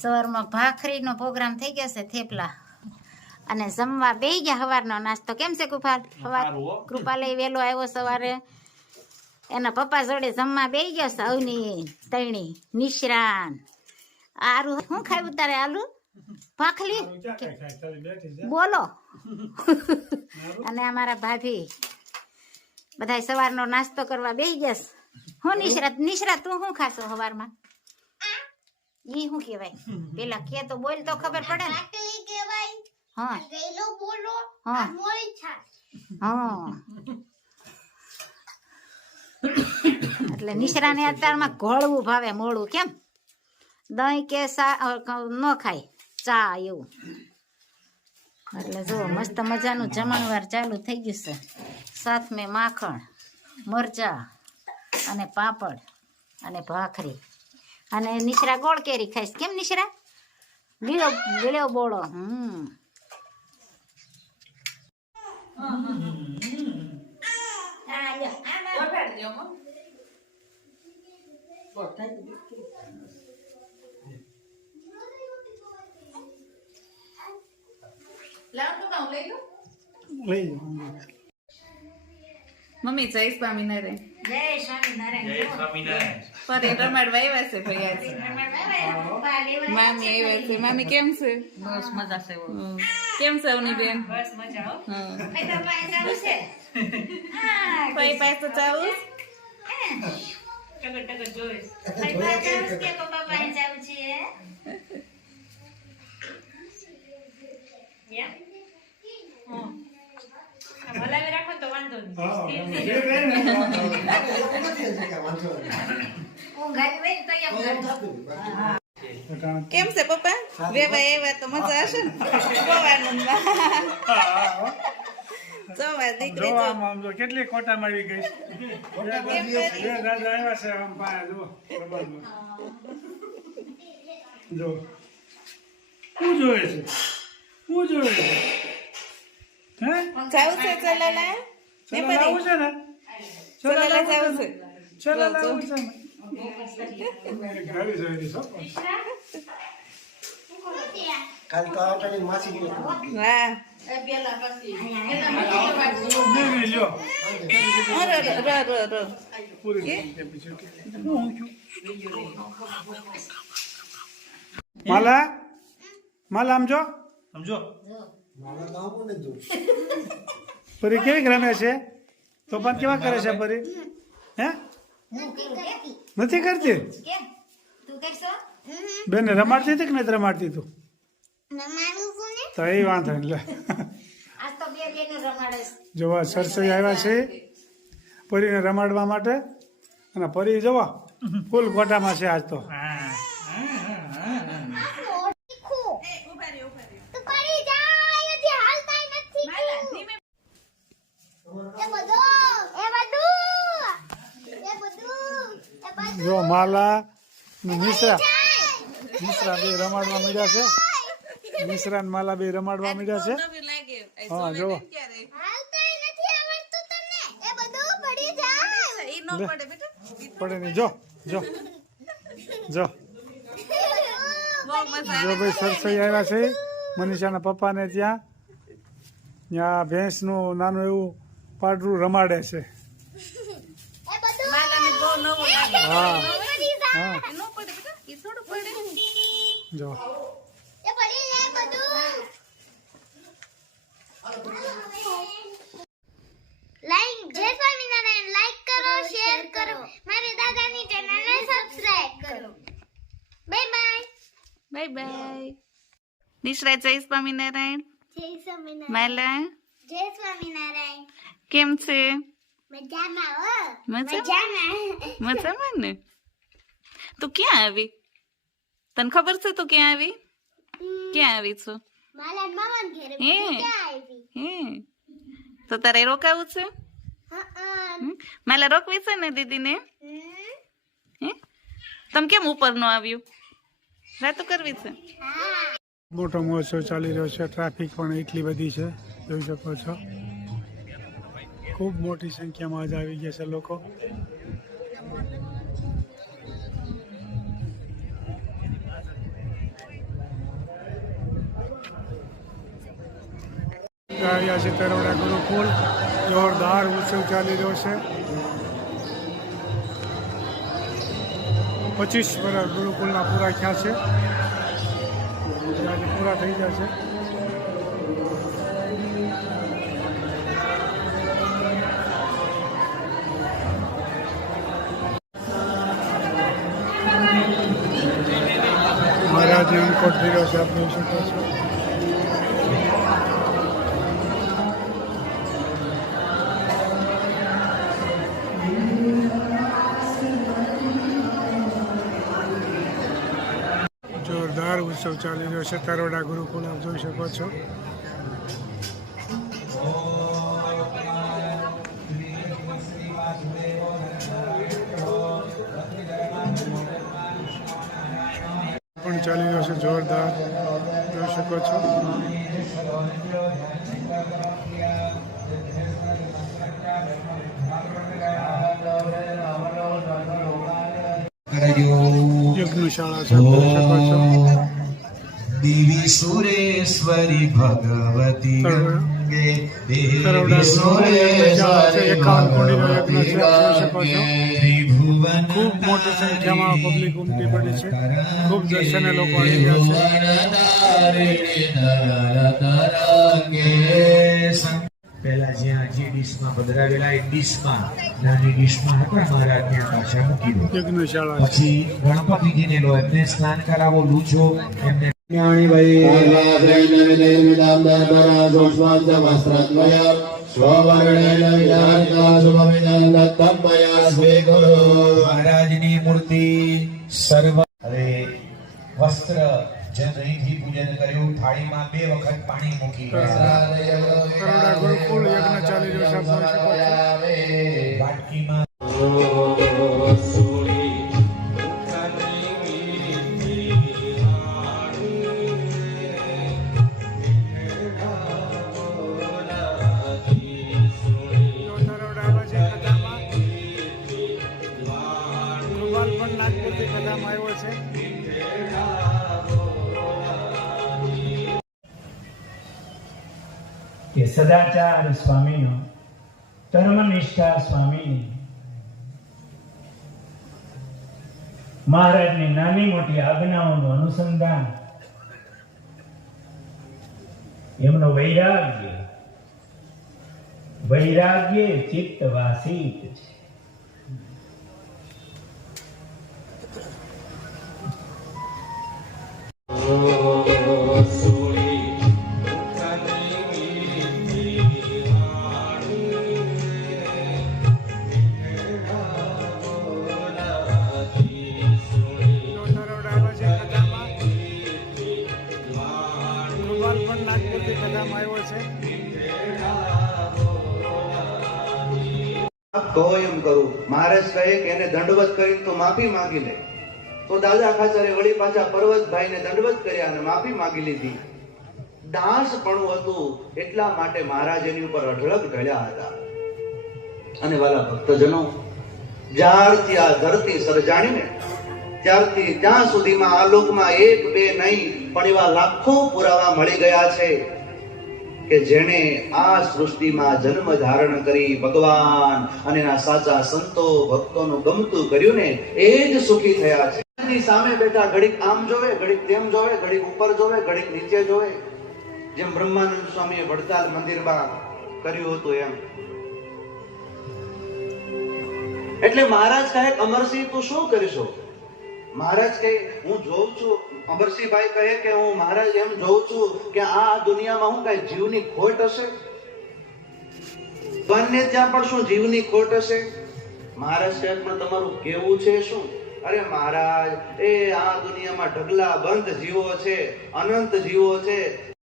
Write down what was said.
સવારમાં ભાખરીનો પ્રોગ્રામ થઈ ગયો છે, થેપલા અને જમવા બેહી ગયા. સવારનો નાસ્તો કેમ છે કૃપાલ? કૃપાલે વહેલો આવ્યો સવારે, એના પપ્પા જોડે જમવા બેહી ગયો છે. અવની તૈણી નિશ્રાન આરુ શું ખાયું તારે? આલુ ભાખરી બોલો. અને અમારા ભાભી બધા સવારનો નાસ્તો કરવા બેહી ગયા. હું નિશ્રાત તું શું ખાશો સવારમાં? ઈ શું કહેવાય? પેલા કે તો બોલ તો ખબર પડે ને. હા હા હા. એટલે નિશ્રાને અત્યારમાં ઘોળવું ભાવે, મોડું. કેમ? દહીં કે ન ખાય, ચા એવું. એટલે જો મસ્ત મજાનું જમણવાર ચાલુ થઈ ગયું છે. સાથ મેં માખણ, મરચા અને પાપડ અને ભાખરી. અને નિશ્રા ગોળ કેરી ખાઈશ. કેમ નિશ્રા? ગીળો બોળો. મમ્મી જય સ્વામિનારાયણ. જય સ્વામિનારાયણ. ફરી રમાડવા આવ્યા છે ભાઈ. મામી આવ્યા છે. મામી કેમ છે? બસ મજા છે. કેમ છે અવની બેન? બસ મજા હો. ભાઈ પાસે તો ચાલુ ટગર ટગર જોઈશ. ભલાવી રાખો તો વાંધો નહીં. કેમ છે પપ્પા? વેવા એવા તો મજા હશે ને? બહુ આનંદમાં. જોવા દીકરી જો કેટલી કોટામાં આવી ગઈ. બે દાદા આવ્યા છે આમ પાયા. જો શું જોવે છે? શું જોવે છે? હે જાવું છે ચલાલા? ચલાવું છે ને? ચલાલા જાવું છે. ચલાવું છે ને? ગાડી જોઈ છો. કાલ તો આવતાની માસી ગયો. વાહ. નહીં લ્યો રો. પૂરી માલા આમ જો. સમજો મારા ગામ કોને જો. પરી કેવી રમે છે? તોફાન કેવા કરે છે પરી? હે નથી કરતી? તું કરશો? બેન રમાડતી હતી કે નથી રમાડતી તું? તો એ વાંધો નહીં. લે આજ તો બે બેનો રમાડે છે. જોવા સરસઈ આવ્યા છે પરીને રમાડવા માટે. અને પરી જોવા ફૂલ કોટામાં છે આજ તો. જો માલા મિશ્રા બે રમાડવા મળ્યા છે. મિશ્રા ને માલા બે રમાડવા મળ્યા છે. હા જો પડે નહીં. જો ભાઈ સરસઈ આવ્યા છે મનીષાના પપ્પાને ત્યાં ભેંસનું નાનું એવું પાડરું રમાડે છે. હા હા જો જય સ્વામિનારાયણ. લાઈક કરો, શેર કરો, મારી દાદાની ચેનલને સબસ્ક્રાઇબ કરો. Bye bye. નિશ્રા જય સ્વામિનારાયણ. જય સ્વામિનારાયણ. માલા જય સ્વામિનારાયણ. કેમ છે? મજામાં હો. મજામાં ને? તું ક્યાં આવી? તને ખબર છે તું ક્યાં આવી? ક્યાં આવી છું? માલા મામાન ઘરે હે તો તારે રોકાવું છે? માલા રોકવી છે ને દીદીને? તમે કેમ ઉપર નો આવ્યું? રાતો કરવી છે? મોટો મહોત્સવ ચાલી રહ્યો છે. ટ્રાફિક પણ એટલી બધી છે, જોઈ શકો છો. ખૂબ મોટી સંખ્યામાં આજ આવી ગયા છે લોકો. આવ્યા છે તરોડા ગુરુકુળ. જોરદાર ઉત્સવ ચાલી રહ્યો છે. 25 વર્ષ ગુરુકુળના પૂરા થયા છે. આજે પૂરા થઈ જશે. મહારાજને અંકોટ ફેર્યો છે, આપ જોઈ શકો છો. જોરદાર ઉત્સવ ચાલી રહ્યો છે તરોડા ગુરુકુળ, આપ જોઈ શકો છો. પણ ચાલી રહ્યો છે જોરદાર, જોઈ શકો છો. યજ્ઞશાળા છે, જોઈ શકો છો. દેવી સુરેશ્વરી ભગવતી ગંગે દેવી સુરેશ્વરી ભગવતી ગંગે ત્રિભુવન ખૂબ મોટી સંખ્યામાં પબ્લિક ઉમટી પડી છે. ખૂબ દર્શને લોકો આવી રહ્યા છે. પહેલા જ્યાં જે ડીશમાં પધરાવેલા એ ડીશમાં નાની ડીશમાં હતા મહારાજ ત્યાં પાછા મૂકી દો. યજ્ઞશાળા છે. પછી ગણપતિજીને લો, એમને સ્નાન કરાવો, લૂછો એમને મહારાજની મૂર્તિ સર્વ. હવે વસ્ત્ર જેમ અહીંથી પૂજન કર્યું, થાળીમાં 2 વખત પાણી મૂકી તરોડા ગુરુકુળ યજ્ઞ ચાલી રહ્યો છે, આપ જોઈ શકો છો. વાટકીમાં તરોડા આવ્યા છે કથામાં. કૃપાલ પણ નાગપુરથી કથામાં આવ્યો છે. કે સદાચાર સ્વામીનો, ધર્મનિષ્ઠા સ્વામીની, મહારાજની નાની મોટી આજ્ઞાઓનું અનુસંધાન, એમનો વૈરાગ્ય ચિત્ત વાસિત છે. નાગપુરથી કથામાં આવ્યો છે. કહો એમ કરું. મહારાજ કહે કે એને દંડવત કરીને તો માફી માંગી લે. તો દાદા ખાચરે વળી પાછા પર્વતભાઈને દંડવત કર્યા અને માફી માંગી લીધી. દાસપણું હતું એટલા માટે મહારાજ એની ઉપર અઢળક ઢળ્યા હતા. અને વાલા ભક્તજનો, જ્યારથી આ ધરતી સર્જાણીને ત્યારથી ત્યાં સુધીમાં આ લોકમાં 1 2 નહીં પણ એવા લાખો પુરાવા મળી ગયા છે કે જેણે આ સૃષ્ટિમાં જન્મ ધારણ કરી ભગવાન અને એના સાચા સંતો ભક્તોનું ગમતું કર્યું ને એ જ સુખી થયા છે. એની સામે બેઠા ઘડીક આમ જોવે, ઘડીક તેમ જોવે, ઘડીક ઉપર જોવે, ઘડીક નીચે જોવે, જેમ બ્રહ્માનંદ સ્વામીએ વડતાલ મંદિરમાં કર્યું હતું એમ. એટલે મહારાજ કહે, અમરસિંહ તું શું કરીશો? મહારાજ કહે, હું જોઉં છું. અમરસિંહભાઈ કહે કે હું મહારાજ એમ જોઉં છું કે આ દુનિયામાં હું કઈ જીવની ખોટ હશે? બંને ત્યાં પણ શું જીવની ખોટ હશે? મહારાજ કહે, પણ તમારું કેવું છે શું? અરે મહારાજ, એ આ દુનિયામાં ઢગલા બંધ જીવો છે, અનંત જીવો છે,